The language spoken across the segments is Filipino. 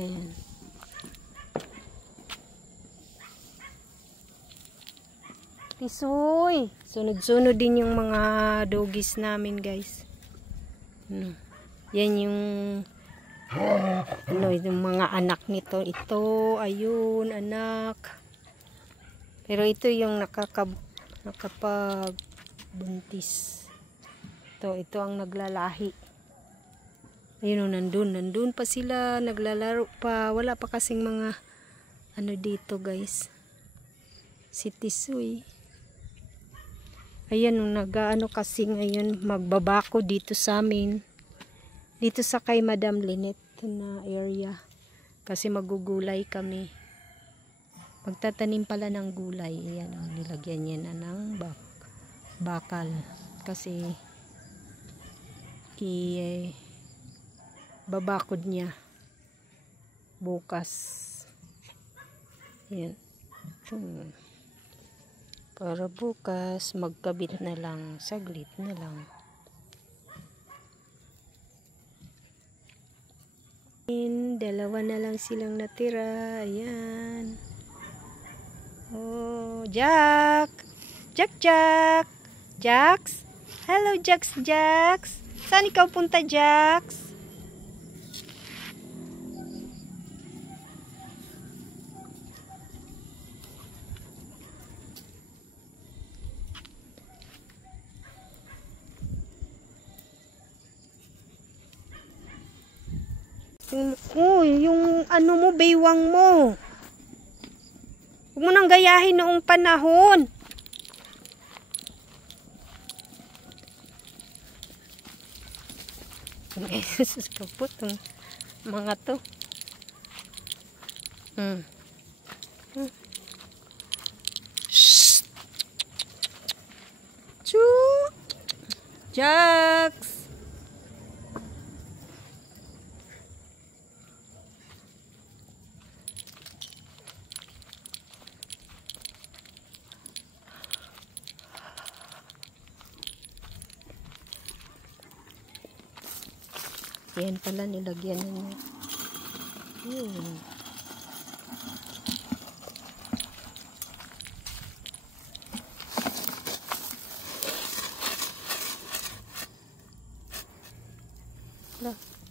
Ayan. Tisoy! Sunod-sunod din yung mga doggies namin, guys. Yan yung yung mga anak nito. Ito, ayun, anak. Pero ito yung nakapagbuntis. Ito ang naglalahi. Ayun, nandun pa sila, naglalaro pa. Wala pa kasing mga ano dito, guys. Si Tisoy. Ayan, nag-ano kasi ngayon, magbabako dito sa amin. Dito sa kay Madam Lynette na area. Kasi magugulay kami. Magtatanim pala ng gulay. Ayan, nilagyan niya na ng bakal. Kasi babakod niya bukas. Ayan. Para bukas magkabit na lang, saglit na lang. Dalawa na lang silang natira. Ayan. Oh, Jack! Jack! Jax! Hello, Jax! Saan ikaw punta, Jax? Yung ano mo, baywang mo. Huwag mo nang gayahin noong panahon. Jesus, kaput ang mga to. Shh! Choo! Jax! Yan pala, nilagyan na niya.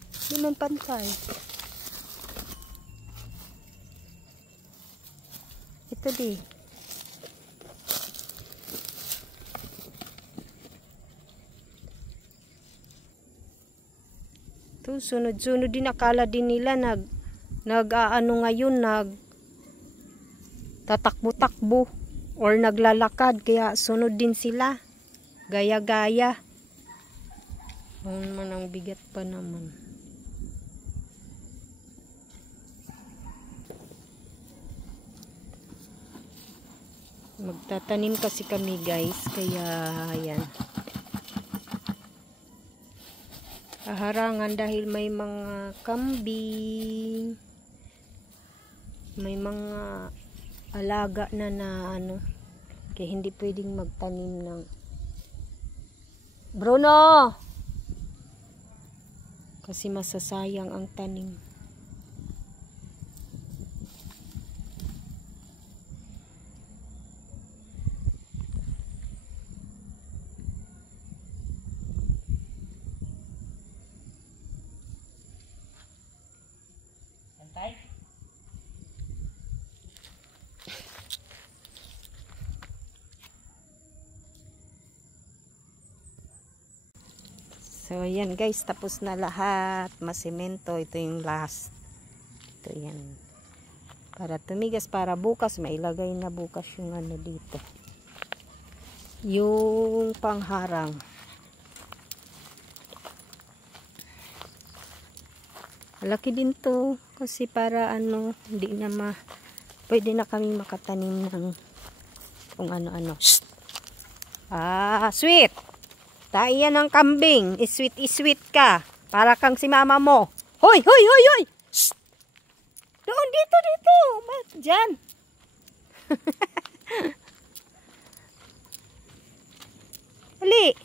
Hindi man pantay. Ito di. Sunod-sunod din, akala din nila nag-aano ngayon, tatakbo-takbo or naglalakad, kaya sunod din sila, gaya-gaya. Man, ang bigat pa naman. Magtatanim kasi kami, guys, kaya ayan, harangan dahil may mga kambing, may mga alaga na ano, kaya hindi pwedeng magtanim ng Bruno, kasi masasayang ang tanim. So, ayan guys, tapos na lahat. Masemento, ito yung last. Ito yan. Para tumigas, para bukas, mailagay na bukas yung ano dito. Yung pangharang. Malaki din to. Kasi para ano, hindi na pwede na kami makatanim ng kung ano-ano. Sweet! Taiyan ng kambing. Isweet ka. Para kang si mama mo. Hoy! Shh! Doon, dito. Diyan. Hali.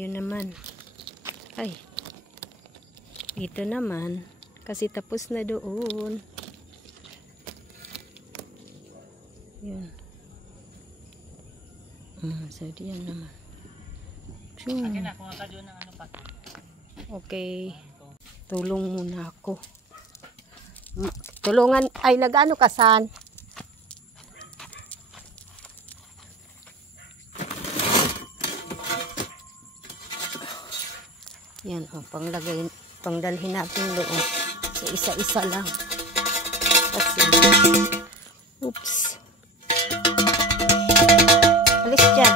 Yun naman. Ay. Ito naman. Kasi tapos na doon. Yun. So, diyan naman. Akin na, kuha ka doon ng ano pa. Okay. Tulong muna ako. Tulungan. Ay, nag-ano ka, San? Yan, panglagay, pangdalhin natin doon. So, isa-isa lang. Kasi, oops. Alis dyan.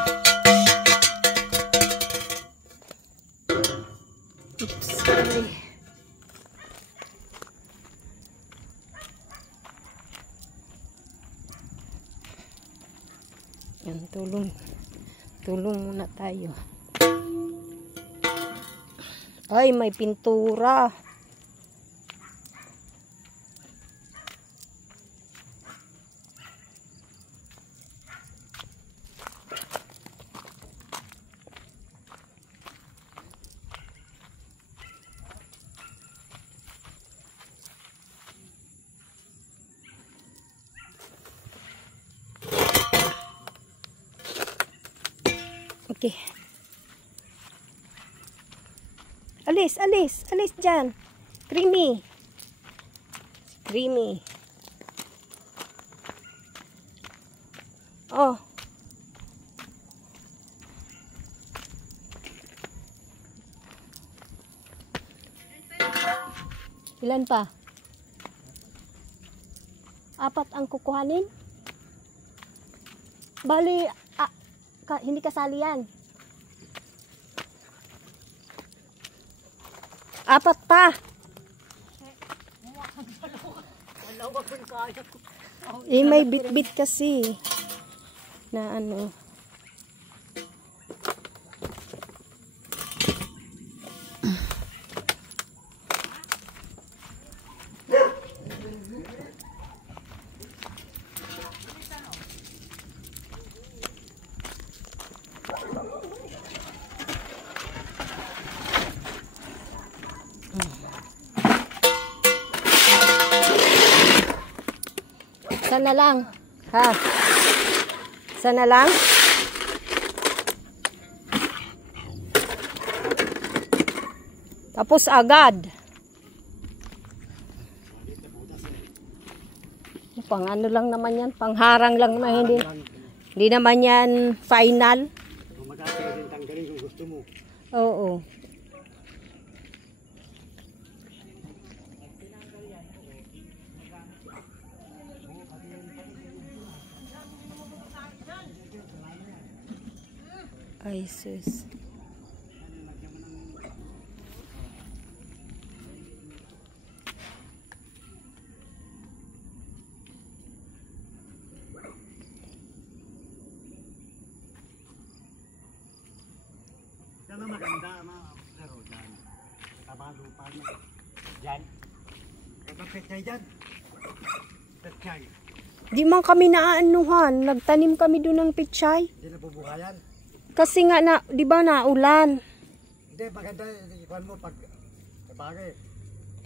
Oops, sorry. Yan, tulong. Tulong muna tayo. Ay, may pintura. Okay. Alis, alis, alis dyan. Creamy. Creamy. Oh. Ilan pa? 4 ang kukuhanin? Bali, hindi kasali yan. 4 pa. May bit-bit kasi na ano. Sana lang. Ha? Sana lang. Tapos agad. Pang ano lang naman yan. Pangharang lang naman. Hindi naman yan final. Tanggalin kung gusto mo. Oo. Ay, sus. Yan ang maganda, laro dyan. Tabalupan na. Dyan. Ito petchay dyan. Petchay. Di man kami naaanuhan. Nagtanim kami doon ng pichay. Hindi na bubuhayan. Kasi nga, di ba naulan? Hindi, maganda. Ikuan mo pag, sabagay,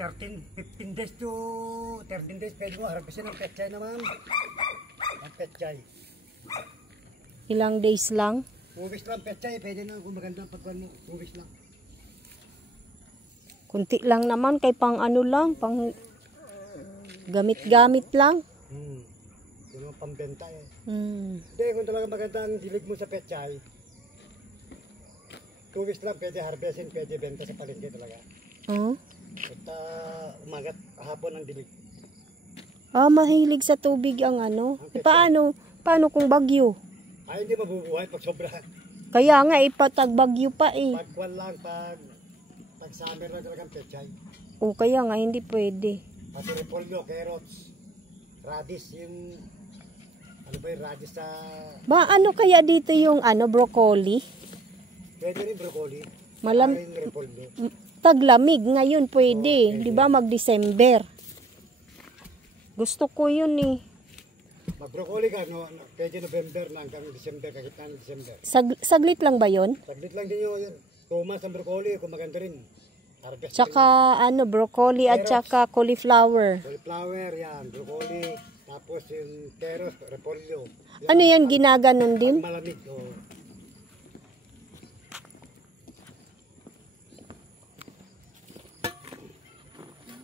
15 days to 13 days, pwede mo harapin ng petchay naman. Ang petchay. Ilang days lang? 2 weeks lang petchay, pwede na kung maganda pagkuan mo. 2 weeks lang. Kunti lang naman, kay pang ano lang, pang gamit-gamit lang. Yun ang pambenta eh. Hmm. Hindi, kung talaga maganda ang dilig mo sa petchay, 2 weeks lang pwede harvestin, pwede benta sa palengke talaga. Oh? At umagat hapon ang dilig. Mahilig sa tubig ang ano. Paano kung bagyo? Ay, hindi mabubuhay pag sobra. Kaya nga, ipatag bagyo pa eh. Pag kwan lang, pag summer lang talagang petchay. O kaya nga, hindi pwede. Pati repolyo, carrots, radish, yung, ano ba yung radish sa, Ano kaya dito yung broccoli? pwede rin broccoli, Malam- rin repolyo. Taglamig ngayon pwede. Di ba mag-December? Gusto ko yun eh. Mag-broccoli ka, no, pwede November na hanggang December, kahit na December. Saglit lang ba yun? Saglit lang din yun. Tumas ang broccoli, kung maganda rin. Harvest Tsaka ano, broccoli at tsaka cauliflower. cauliflower, yan, broccoli. Tapos yung teros, repolyo. Ano yan, ginaganon din? Malamig, oh.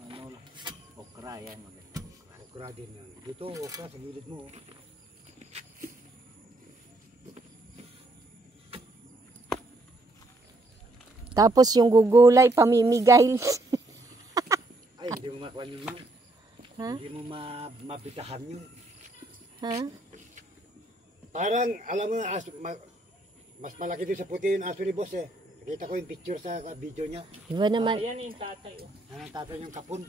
Ano, okra yan. Okra din yan. Dito, okra sa gilid mo. Tapos yung gugulay, pamimigay. Ay, hindi mo makuha yun, ma'am. Ha? Hindi mo mabitahan yun. Ha? Parang, alam mo, mas malaki din sa puti yung aso ni boss eh. Nakita ko yung picture sa video niya. Iba naman. Ayan yung tatay. Oh. Ang tatay yung kapon.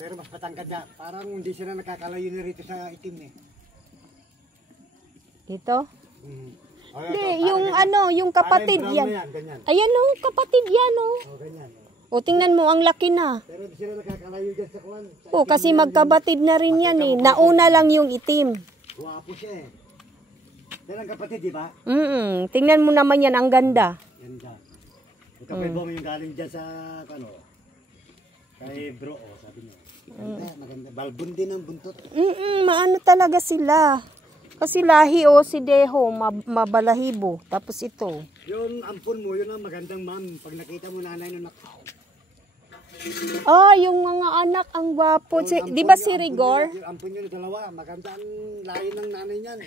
Pero mas matangkad na. Parang hindi sila nakakalayo na rito sa itim eh. Dito? Mm. Hindi, yung ano, yung kapatid yan. Ganyan. Ayan o, kapatid yan o. O, ganyan. O, tingnan mo, ang laki na. Pero hindi sila nakakalayo dyan sa kuwan. O, kasi magkabatid na rin yan eh. Nauna lang yung itim. Guwapo siya eh. Pero ang kapatid, di ba? Tingnan mo naman yan, ang ganda. Yan dyan. Ito pa mo yung galing dyan sa, ano, kay bro, oh, sabi niya. Maganda, maganda. Balbon din ang buntot. Maano talaga sila. Kasi lahi o si Deho, mabalahibo. Tapos ito. Yung ampon mo, yun ang magandang ma'am. Pag nakita mo nanay nung nakaw. Yung mga anak, ang gwapo. Di ba si Rigor? Yung ampon yun, dalawa. Maganda ang lahi ng nanay niyan.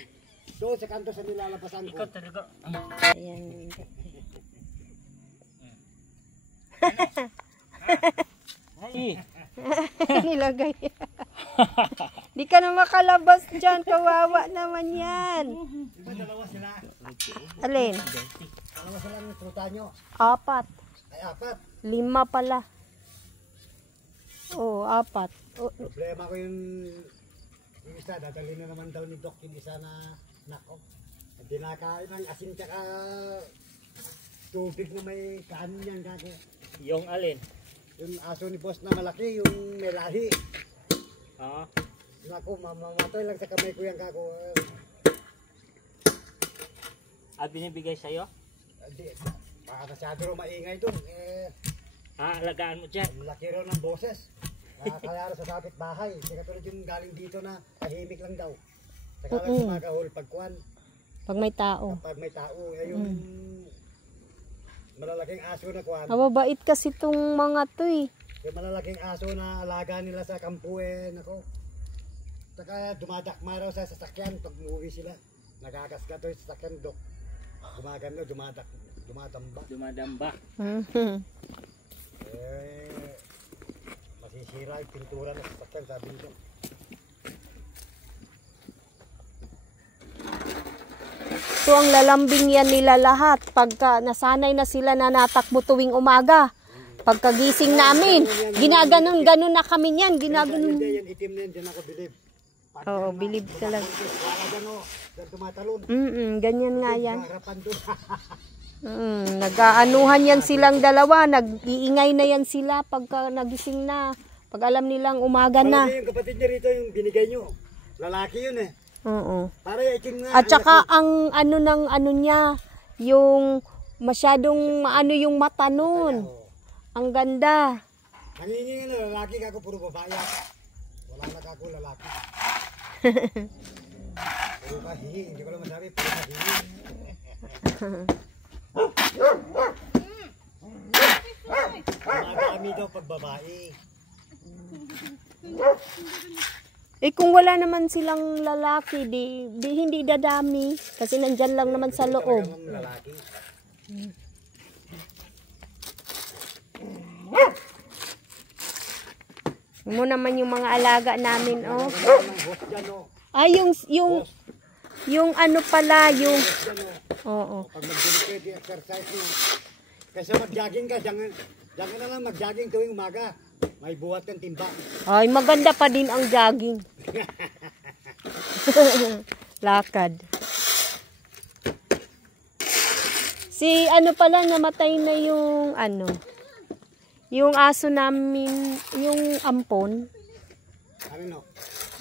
So, sa kanto sa nilalabasan ko. Ikaw talaga. Ayan. Ay, Nilagay. Di ka na makalabas dyan. Kawawa naman yan. Di ba dalawa sila? Alin? Dalawa sila ng truta nyo. 4. Ay, 4. 5 pala. Oo, 4. Problema ko yung isa, dadali na naman daw ni Doc yung isa na nako. Hindi nakain ng asin tsaka tubig na may kanin yan gago. yung alin? Yung aso ni boss na malaki, yung may lahi. Oo. Nako, mamamatay lang sa kamay ko yan gago. Binibigay sa'yo? Hindi, baka masyado rin maingay dun. Alagaan mo dyan. Ang laki rin ng boses. Nakakaya rin sa kapit bahay. Hindi katulad yung galing dito na tahimik lang daw. Saka lang sumagahol pagkuhan. Pag may tao. Kapag may tao, yung malalaking aso na kuhan. Mababait kasi itong mga to eh. Yung malalaking aso na alaga nila sa kampo nako. Saka dumadakma raw sa sasakyan pag umuwi sila. Nagkakasgat yung sasakyan, Dok. Gumagano, dumadamba. Dumadamba. Masisira yung pintura ng sasakyan, sabi nito. So ang lalambing yan nila lahat. Pagka nasanay na sila na natakbo tuwing umaga. Pagkagising namin, ginaganon-ganon na kami yan. Ginaganon. Hindi, yan itim na yan, dyan ako bilib. Oo, bilib talaga. Wala dyan o, dyan tumatalon. Ganyan nga yan. Harapan doon. Nag-aanuhan yan silang dalawa. Nag-iingay na yan sila pagka nagising na. Pag alam nilang umaga na. Yung kapatid niya rito, yung binigay nyo. Lalaki yun eh. Oo. Para itim nga. At saka ang ano ng ano niya, yung masyadong maano yung mata nun. Ang ganda. Nangingin na lalaki kako, puro babae. Wala na kako lalaki. Puro ka hingi, hindi ko lang masabi, puro ka hingi. Marami daw pag babae. Kung wala naman silang lalaki, di hindi dadami. Kasi nandyan lang naman sa loob. Lalaki. Mo naman yung mga alaga namin, oh. Ay, Yung ano pala, yung... Oo. pag mag-delicate exercise mo, kasi mag-jogging ka, diyan na lang mag-jogging tuwing umaga. May buhat kang timba. Ay, maganda pa din ang jogging. Lakad. Si ano pala, namatay na yung ano, yung aso namin, yung ampon. Ano no?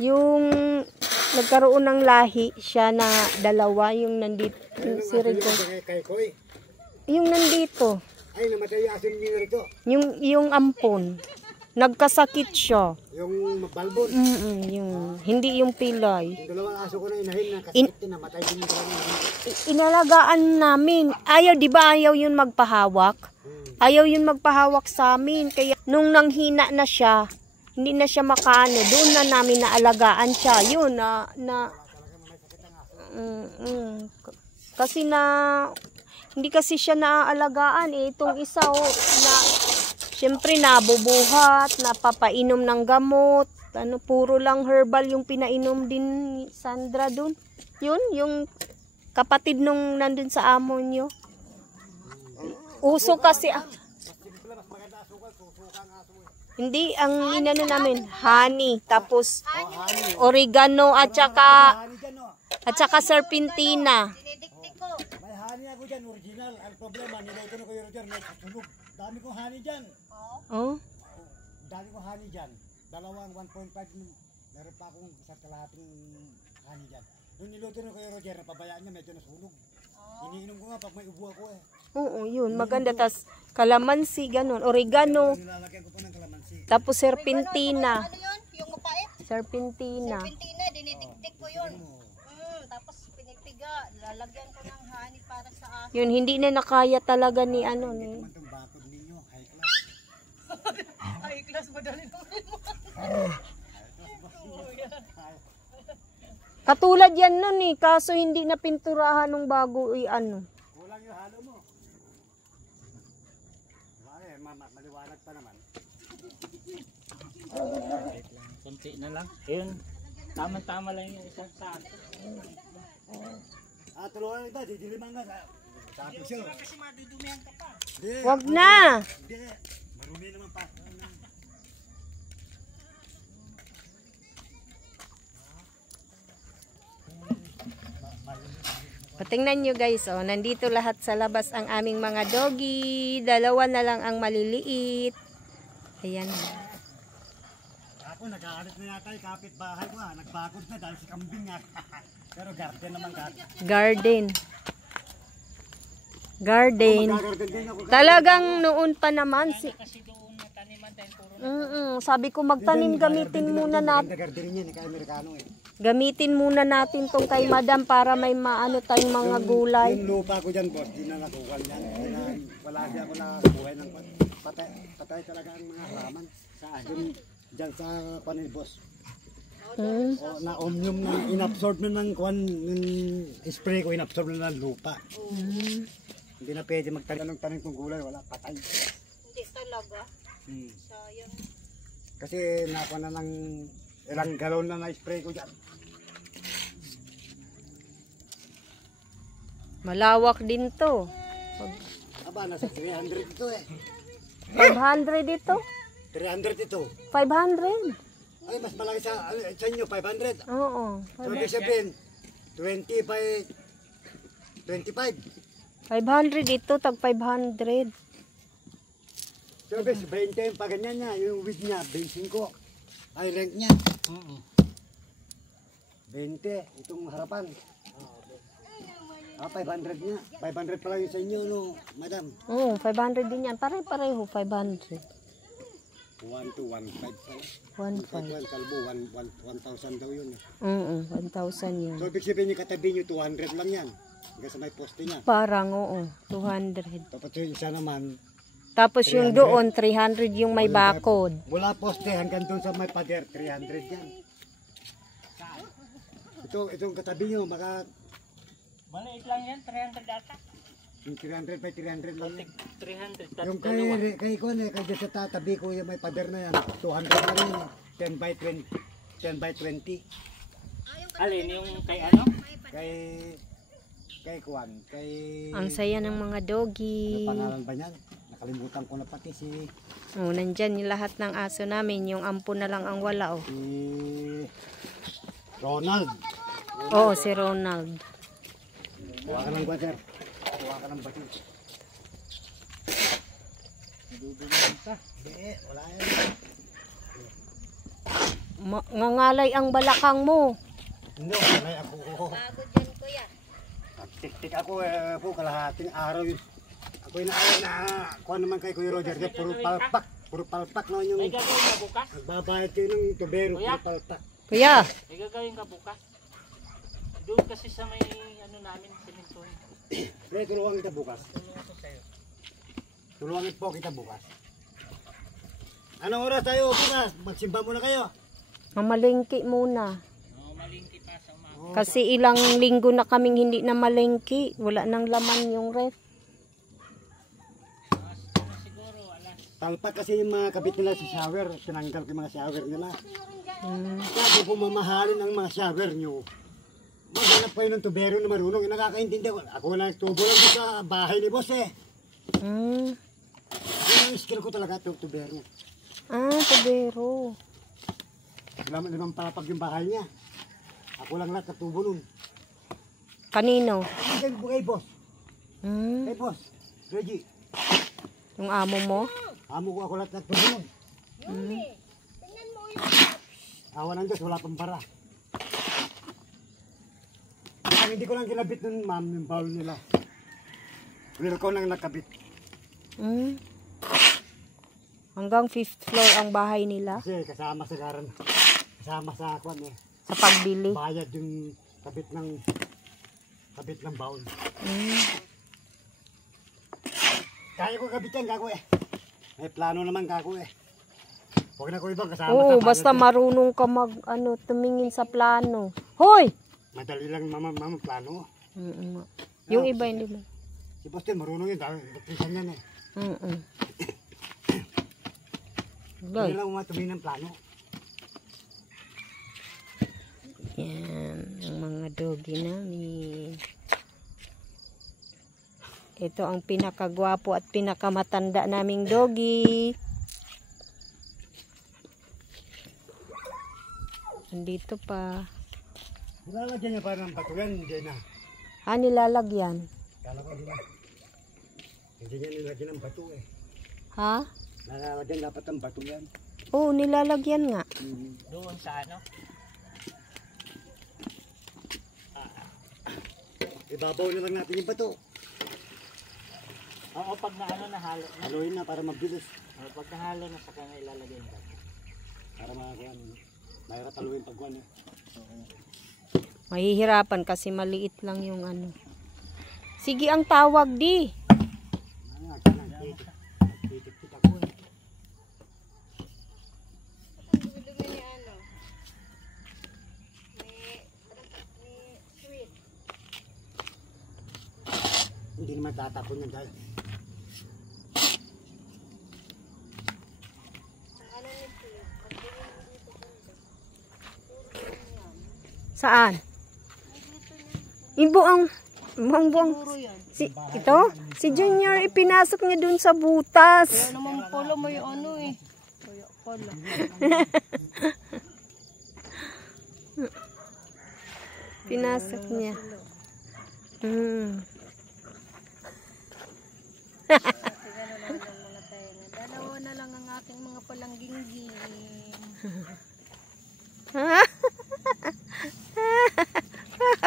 Yung nagkaroon ng lahi siya na dalawa, yung nandito, Ano si Rico. kay Koy? Yung nandito. Ay, namatay yung asin niyo rito. Yung ampon. Nagkasakit siya. Yung balbon. Yung, hindi yung pilay. Yung dalawang aso ko na inahin na kasakit din. Namatay din yung dalawang. Inalagaan namin. Ayaw, di ba ayaw yun magpahawak? Ayaw yun magpahawak sa amin. Kaya nung nanghina na siya, hindi na siya makaano, doon na namin naalagaan siya. Yun, kasi hindi kasi siya naaalagaan eh. Itong isa, syempre nabubuhat, napapainom ng gamot. Puro lang herbal yung pinainom din ni Sandra doon. Yun, yung kapatid nung nandun sa amo nyo. Uso kasi, hindi, ang inano namin, honey, tapos oregano at saka serpentina. May honey ako dyan, original. Ang problema, niluto na ko yung Roger, may sunog. Dami kong honey dyan. Oh? Dami kong honey dyan. Dalawang 1.5, meron pa akong isang kalahating honey dyan. Nung niluto na ko yung Roger, napabayaan niya, medyo nasunog. Iniinom ko nga pag may ubo ako eh. Oo, yun, maganda. Tapos kalamansi, ganun, oregano. Nilalagyan ko pa ng kalamansi. Tapos serpentina. Ano yun? Yung mapait? Serpentina. Pintina, dinidikdik ko yun. Tapos pinipiga, lalagyan ko ng honey para sa akin. Yun, hindi na nakaya talaga ni ano ni. Naman itong bakod ninyo, high class. Ay, class madali naman. Katulad yan nun eh, kaso hindi na pinturahan nung bago ano. Kulang yung halo mo. Bakit? Maliwanag pa naman. Kunti na lang. Ayun. Tama-tama lang yung isang sako. Tulungan kita, didiliman ka. Tapos yun. Kasi madudumihan ka pa. Wag na! Hindi. Marumi naman pa. Patingnan nyo guys, nandito lahat sa labas ang aming mga doggy. Dalawa na lang ang maliliit. Ayan. Ako, nag-aalit na yata yung kapitbahay ko. Nagbakod na dahil sa kambing nga. Pero garden naman garden. Garden. Garden din ako. Talagang noon pa naman. Kasi doon na taniman dahil puro Sabi ko magtanim, gamitin muna natin. Garden niya, naka-Amerikano eh. Gamitin muna natin tong kay madam para may maano tayong mga gulay. Yung lupa ko dyan, boss, di na nakuha yan. Wala siya ako nakakuha ng patay talaga ang mga halaman. Yung dyan sa panel, boss. O, na omnium na inabsorb na ng kwan, ng spray ko, inabsorb na ng lupa. Hindi na pwede magtanim ng tanim kong gulay, wala, patay. Hindi talaga. Sayang. Kasi nakuha na ng ilang galon na na-spray ko dyan. Malawak din to. Aba, nasa 300 ito eh. 500 ito? 300 ito. 500? Ay, mas malaki sa inyo, 500. Oo. So, ibig sabihin, 20 by 25. 500 ito, tag 500. So, ibig 20 yung paganyan niya, yung width niya, 25. Ay, length niya. 20, itong harapan. 500 niya. 500 pala yung sa inyo, no, madam? Oo, 500 din yan. Pare-pareho, 500. 1 to 1.5 pala. 1.5. Kalbo, 1,000 daw yun. 1,000 yan. So, ibig sabihin yung katabi nyo, 200 lang yan. Hanggang sa may poste niya. Parang, oo, 200. Tapos yung isa naman, Tapos yung doon, 300 yung may bakod. mula poste hanggang doon sa may pader, 300 yan. Itong katabi nyo, maliit lang yan, 300 data. yung 300 by 300 lang yan. 300 Yung dalawa. kay sa tatabi ko yung may pader na yan, 200 na rin. 10 by 20. 10 by 20. Alin yung kay ano? Kay Kwan, kay... Ang saya ng mga Ano doggy. pangalan ba niyan? Nakalimutan ko na pati si... Oh, nandyan yung lahat ng aso namin. Yung ampo na lang ang wala, oh. Si... Ronald. Oo, si Ronald. Kuha ka ng sir. Kuha ka ng batin. Nadudulan ka. Hindi, wala yan. Ngangalay ang balakang mo. Hindi, wala ako. Bago dyan, kuya. Tik-tik ako po, kalahating araw yun. Ako'y kuha naman kay Kuya Roger, puro palpak no yung May gagawin ka bukas? nagbabayad kayo ng tubero, Kuya? puro palpak. Kuya, May gagawin ka bukas? Doon kasi sa may ano namin, semento. Pre, tulungan kita bukas. Tulungan ko sa'yo. Tulungan po kita bukas. Anong oras tayo bukas? Magsimba muna kayo. mamalengke muna. Malingki pa sa umaga. Kasi ilang linggo na kaming hindi na malengke. Wala nang laman yung ref. Siguro, alas. Palpak kasi yung mga kabit nila sa shower. Tinanggal ko yung mga shower nila. Kaya kung mamahalin ang mga shower nyo, maghanap kayo ng tubero na marunong. Nakakaintindi ko. Ako na nagtubo lang sa bahay ni boss eh. Mm. Yung skill ko talaga itong tubero. Ah, tubero. Limang palapag yung bahay niya. Ako lang lahat katubo nun. Kanino? Kay boss. Mm. Kay boss. Reggie. Yung amo mo? Amo ko ako lahat katubo nun. Tingnan mo yun. Awa ng Diyos, wala pang para. Ang hindi ko lang kinabit nun, ma'am, yung bowl nila. Will ko nang nakabit. Mm. Hanggang 5th floor ang bahay nila. Kasi kasama sa garan. Kasama sa kwan eh. Sa pagbili. Bayad yung kabit ng bowl. Mm. Kaya ko kabit yan, gago eh. May plano naman gago eh. Huwag na ko ibang kasama Oo, sa basta bayad. marunong ka tumingin sa plano. Hoy! Madali lang mama plano. Mm. Yung iba hindi ba? Si boss din marunong yun, dahil electrician yan eh. Mm. Hindi lang tumingin ng plano. Yan, ang mga doggy namin. Ito ang pinakagwapo at pinakamatanda naming doggy. Andito pa. Nilalagyan niya parang batugan, hindi na. Ah, nilalagyan. Kala ko hindi na. Hindi niya nilagyan ng bato eh. Ha? Nalalagyan dapat ng batugan. Oo, nilalagyan nga. Doon sa ano? Ibabaw na lang natin yung bato. Oo, pag na ano, nahalo na. Haluin na para mabilis. Pag nahalo na, saka na ilalagay yung bato. Para makakuha. Mahirap haluin pagkuhan eh. Mahihirapan kasi maliit lang yung ano. Sige ang tawag di. Titik ako eh. Dumi ni ano. Ni sweet. Hindi naman tatapon yan dahil. Ang ano ni sweet. Ang tingin mo dito banda. Saan? Ibo ang buang. Puro yan. Ito? Si Junior ipinasok niya dun sa butas. Kaya naman pala may ano eh. Kaya pala. Pinasok niya. Mm. Tingnan na lang yung mga tenga. Dalawa na lang ang aking mga palangging-ging.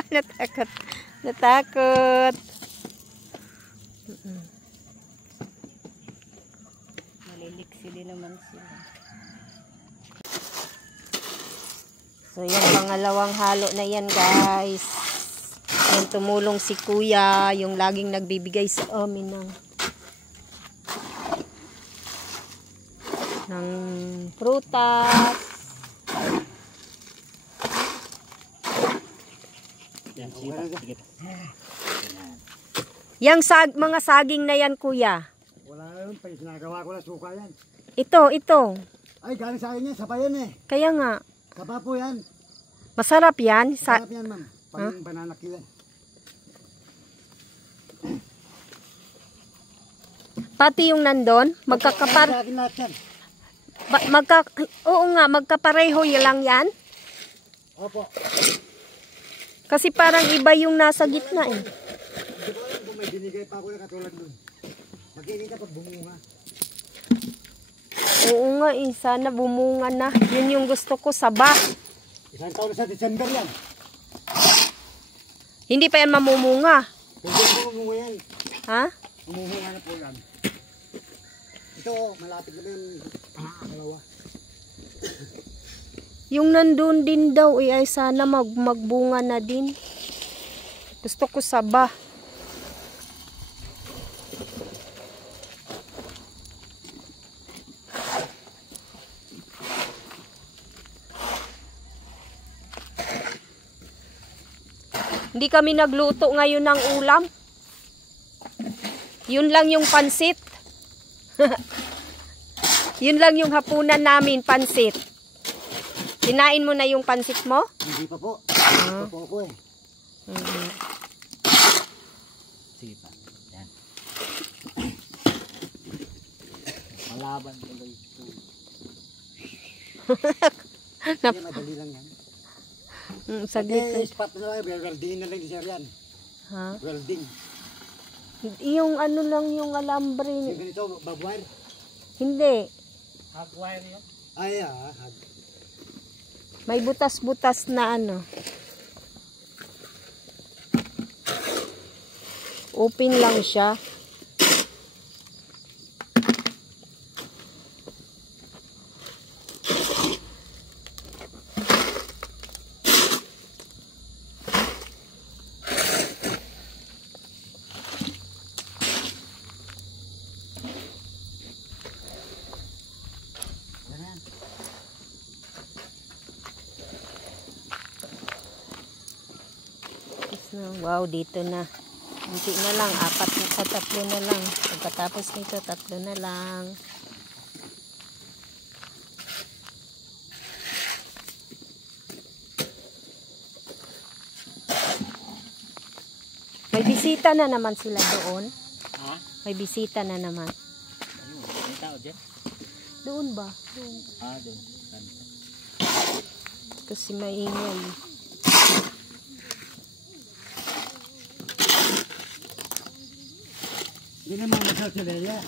Natakot. Natakot. Maliliksili naman sila. So yan, pangalawang halo na yan guys. Yan, tumulong si kuya, yung laging nagbibigay sa amin ng prutas. Yan, sipa. Sige pa. Yang mga saging na yan kuya. Wala yun, sinagawa ko na suka yan. Ito. Ay, galing sa akin yan, sabay yan eh. Kaya nga, Kaba po yan. masarap yan. Sarap yan ma'am. Pang banana kilan. Pati yung nandun, Sa akin lahat yan. oo nga, magkapareho lang yan. Opo. Kasi parang iba yung nasa gitna eh. Hindi ko alam kung may binigay pa ako na katulad nun. Mag-iinit ka pag bumunga. Oo nga eh, sana bumunga na. Yun yung gusto ko, saba. Isang taon na sa December yan. Hindi pa yan mamumunga. Pwede ko bumunga yan. Ha? Umuhunga na po yan. Ito, malapit na yung dalawa. Yung nandun din daw ay sana magbunga na din. Gusto ko saba. Hindi kami nagluto ngayon ng ulam. Yun lang yung pansit. Yun lang yung hapunan namin, pansit. Kinain mo na yung pansit mo? Hindi pa po. Hindi pa po ako eh. Sige pa. Yan. Malaban tuloy ito. Hindi, madali lang yan. Saglit. Eh, spot na lang, welding na lang di sir yan. Ha? Welding. Yung ano lang yung alambre. Yung ganito, barbed wire. Hindi. Hog wire yun? Ay, May butas-butas na ano. Open lang siya. Wow, dito na. Hindi na lang, 4 na sa 3 na lang. Pagkatapos nito, 3 na lang. May bisita na naman sila doon. Ha? May bisita na naman. Ayun, may tao dyan? Doon ba? Doon. Doon. Kasi maingay. Hindi naman masal si Leia.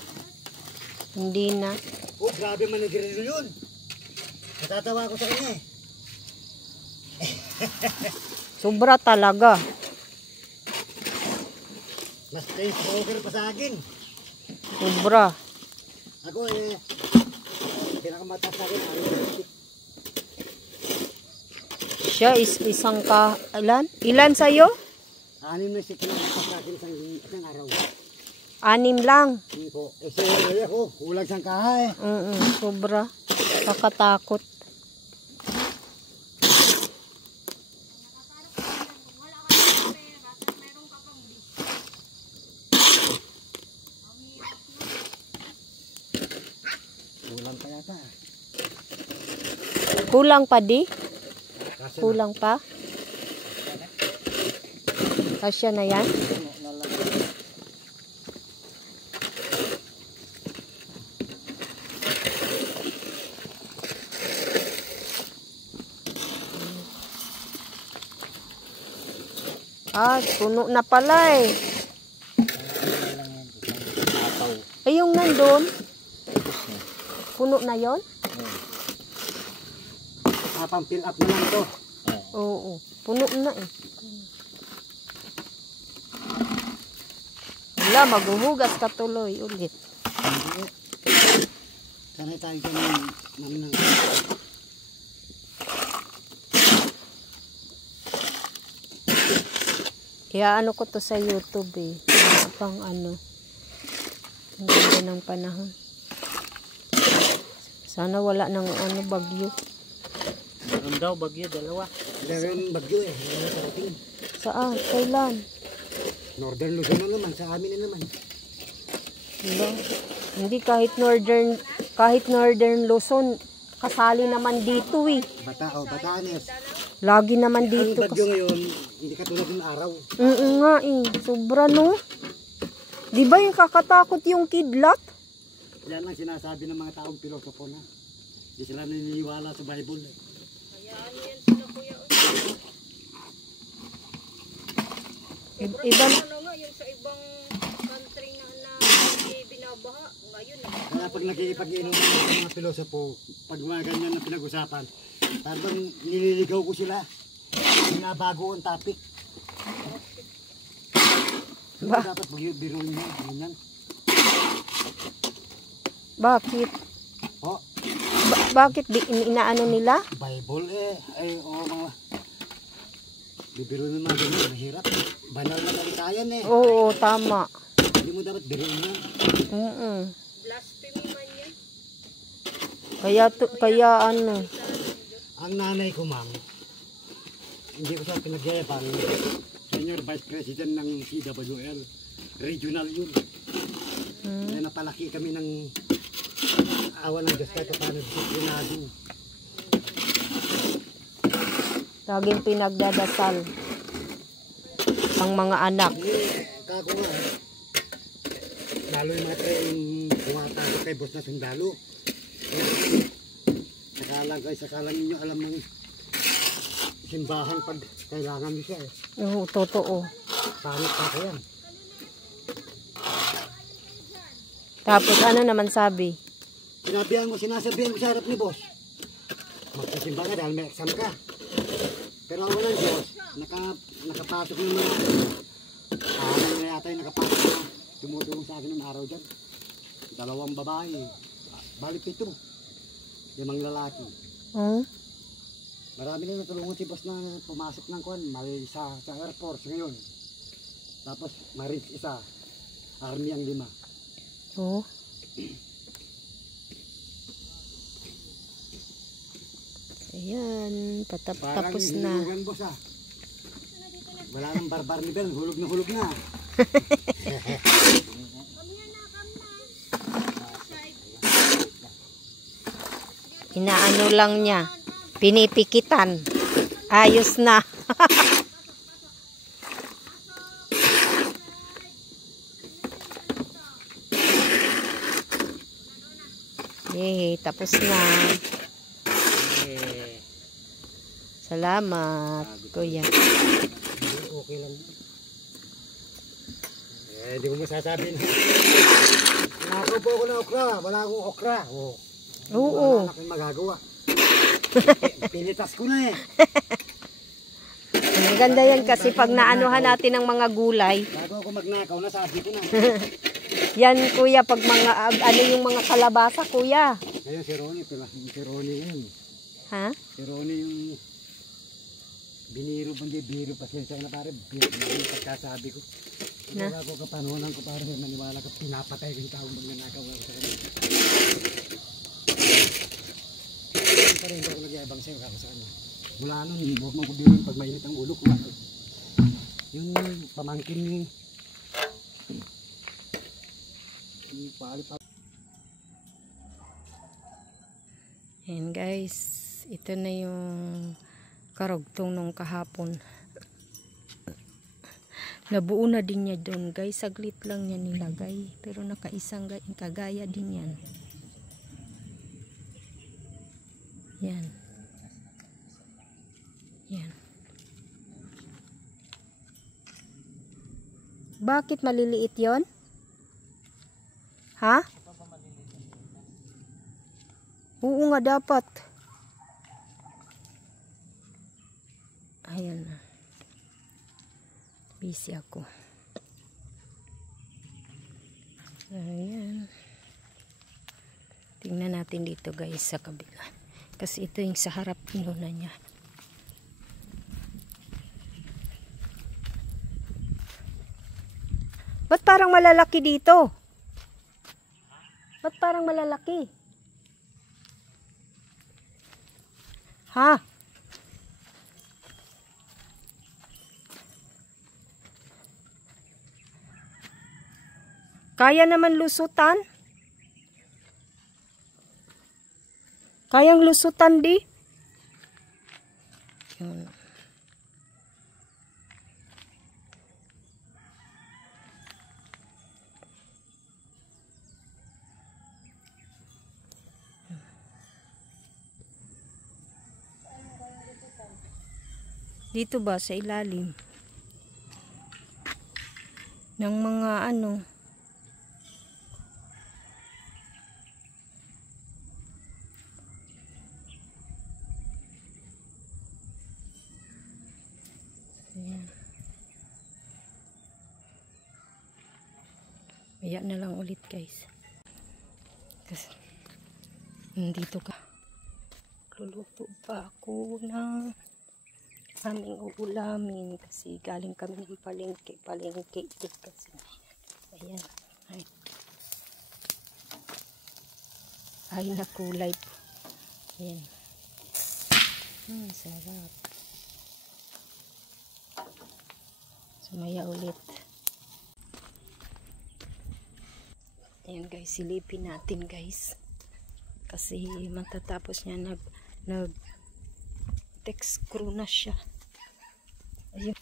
Hindi na. Oh, grabe manigirilo yun. Natatawa ko sa kanya eh. Sobra talaga. Mas train smoker pa sa akin. Sobra. Ako eh, pinakamataas sa akin. Siya is isang ilan? Ilan sa'yo? 6 na siya kinamatas sa akin isang araw. 6 lang. Hindi po. Eh si Leia ko, kulang siyang kaha eh. Sobra. Kakatakot. Kulang pa yata. Kulang pa di? Kasi Kulang pa? Kasya na yan? Puno na pala eh. Ay, yung nandun? Puno na yon? pang-fill up na lang to. Oo, puno na eh. Wala, maghuhugas ka tuloy ulit. Sanay tayo namin ng... Kaya ano ko to sa YouTube eh. Pang ano. Ang ganda ng panahon. Sana wala ng ano bagyo. Meron daw bagyo, 2. Meron bagyo eh. Saan? Kailan? Northern Luzon na naman. Sa amin na naman. Diba? Hindi kahit northern Luzon kasali naman dito eh. Batanes. Lagi naman Ang dito. bagyo ngayon, hindi katulad ng araw. Nga eh. Sobra no? Di ba yung kakatakot yung kidlat? Yan lang sinasabi ng mga taong pilosopo na. Hindi sila naniniwala sa Bible. Hayaan mo yan sila kuya. Iba Ano nga yung sa ibang country na binabaha. Ngayon Kaya pag nakikipag-inom ng mga pilosopo, pag mga ganyan na pinag-usapan, parang nililigaw ko sila. Binabago ang topic. Ba? Dapat biro mo, ganyan. Bakit? Oh, Bakit inaano nila? Bible ay mga bibiro naman ganyan, mahirap. Banal na kalikayan Oo, tama. Hindi mo dapat biruin yan. Blasphemy man yan. Kaya ano. Ang nanay ko, ma'am, hindi ko siya pinagyayabang. Senior Vice President ng CWL. Regional yun. Kaya napalaki kami ng awa ng Diyos kahit paano disiplinado. Laging pinagdadasal ang mga anak. Kako nga, lalo yung mga yung pumatasok kay boss na sundalo. Sakalang ninyo alam ng simbahan pag kailangan nyo siya Oo, totoo. Pangit pa ko yan. Tapos ano naman sabi? Sinasabihan ko sa harap ni boss. Magsisimba ka dahil may exam ka. Pero ang walang Diyos, nakapasok ng mga alam na yata yung nakapasok na tumutulong sa akin ng araw dyan. 2 babae, balik 7, 5 lalaki. Marami na natulungan si boss na pumasok ng kwan, may isa sa Air Force ngayon. Tapos Marines isa, Army ang 5. Oo. Ayan, tapos na. Parang boss wala nang barbar ni Bel, hulog na. Inaano lang niya. Pinipikitan. Ayos na. Yay, tapos na. Salamat, kuya. Okay lang. Hindi mo masasabi na. Nakaw po ako ng okra. Wala akong okra. Oo. Wala akong magagawa. Pinitas ko na Ang ganda yan kasi pag naanuhan natin ng mga gulay. Bago ako magnakaw, nasabi ko na. Yan kuya, pag mga, ano yung mga kalabasa kuya. Ngayon si Ronnie yun. Ha? Si Ronnie yung biniro, hindi biro, pasensya na pare, biro yung pagkasabi ko. Wala ko kapanonan ko pare, maniwala ka, pinapatay ko yung taong magnanakaw sa kanila. Pero hindi ako nagyayabang sa'yo kako sa kanya. Mula nun, huwag mong kubirin pag mainit ang ulo ko. Yung pamangkin ni Ayan guys, ito na yung karugtong nung kahapon. Nabuo na din niya doon guys, saglit lang niya nilagay, pero nakaisang kagaya din yan. Yan. Yan. Bakit maliliit yon? Ha? Oo nga dapat. Ayan na. Busy ako. Ayan. Tingnan natin dito guys sa kabila. Kasi ito yung sa harap inuna niya. Ba't parang malalaki dito? Ba't parang malalaki? Ha? Kaya naman lusutan? Kayang lusutan di? Yun. Dito ba sa ilalim ng mga ano? Ayan. Ayan na lang ulit guys. Kasi nandito ka. Luluto pa ako ng aming uulamin kasi galing kami ng palengke din kasi. Ayan. Ay na kulay po. Ayan. Sarap. Sumaya ulit. Ayan guys, silipin natin guys. Kasi matatapos niya nag text screw na siya. Ayun.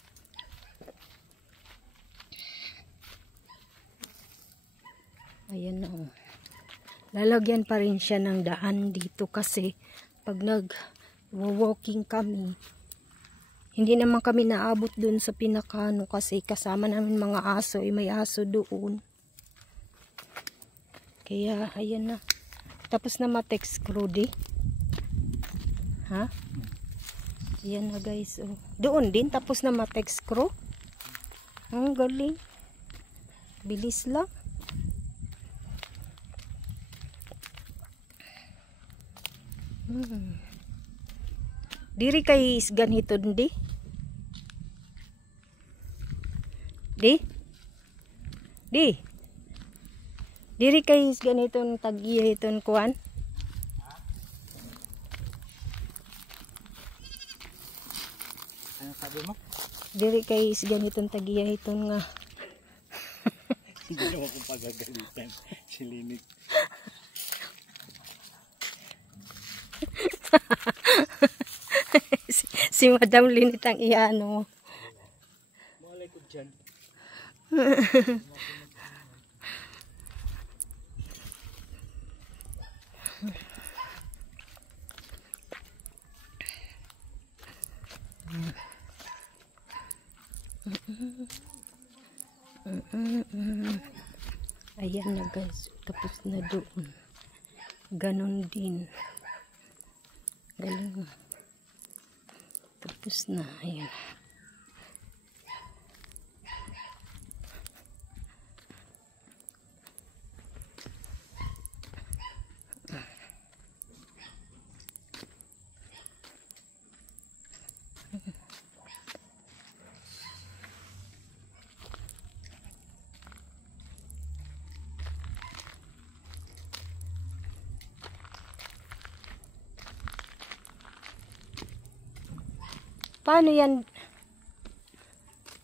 Ayan na. Lalagyan pa rin siya ng daan dito kasi pag nag-walking kami, hindi naman kami naabot dun sa pinakano kasi kasama namin mga aso, may aso doon. Kaya ayan na. Tapos na ma-text screw di. Ha? Ayan na guys. Oh. Doon din tapos na ma-text screw. Ang galing. Bilis lang. Diri kay ganito di. Di. Diri kay ganitong tagiya iton kuan. Ano sabi mo? Diri kay ganitong tagiya iton nga. Hindi naman akong pagagalitan. Silinit. si Madam Linit ang iano. Malay ko dyan. Ayan na guys, tapos na doon. Ganon din. Galing. Tapos na, ayan. Paano yan?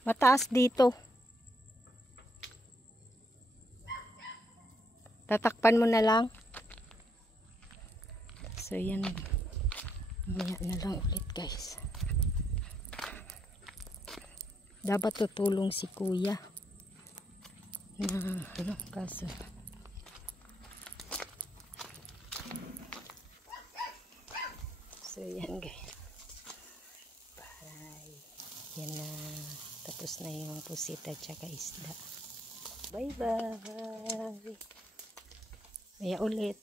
Mataas dito. Tatakpan mo na lang. So yan. Mamaya na lang ulit guys. Dapat tutulong si kuya. Na ano kaso. So yan guys. Yan na. Tapos na yung pusita tsaka isda. Bye bye. Maya ulit.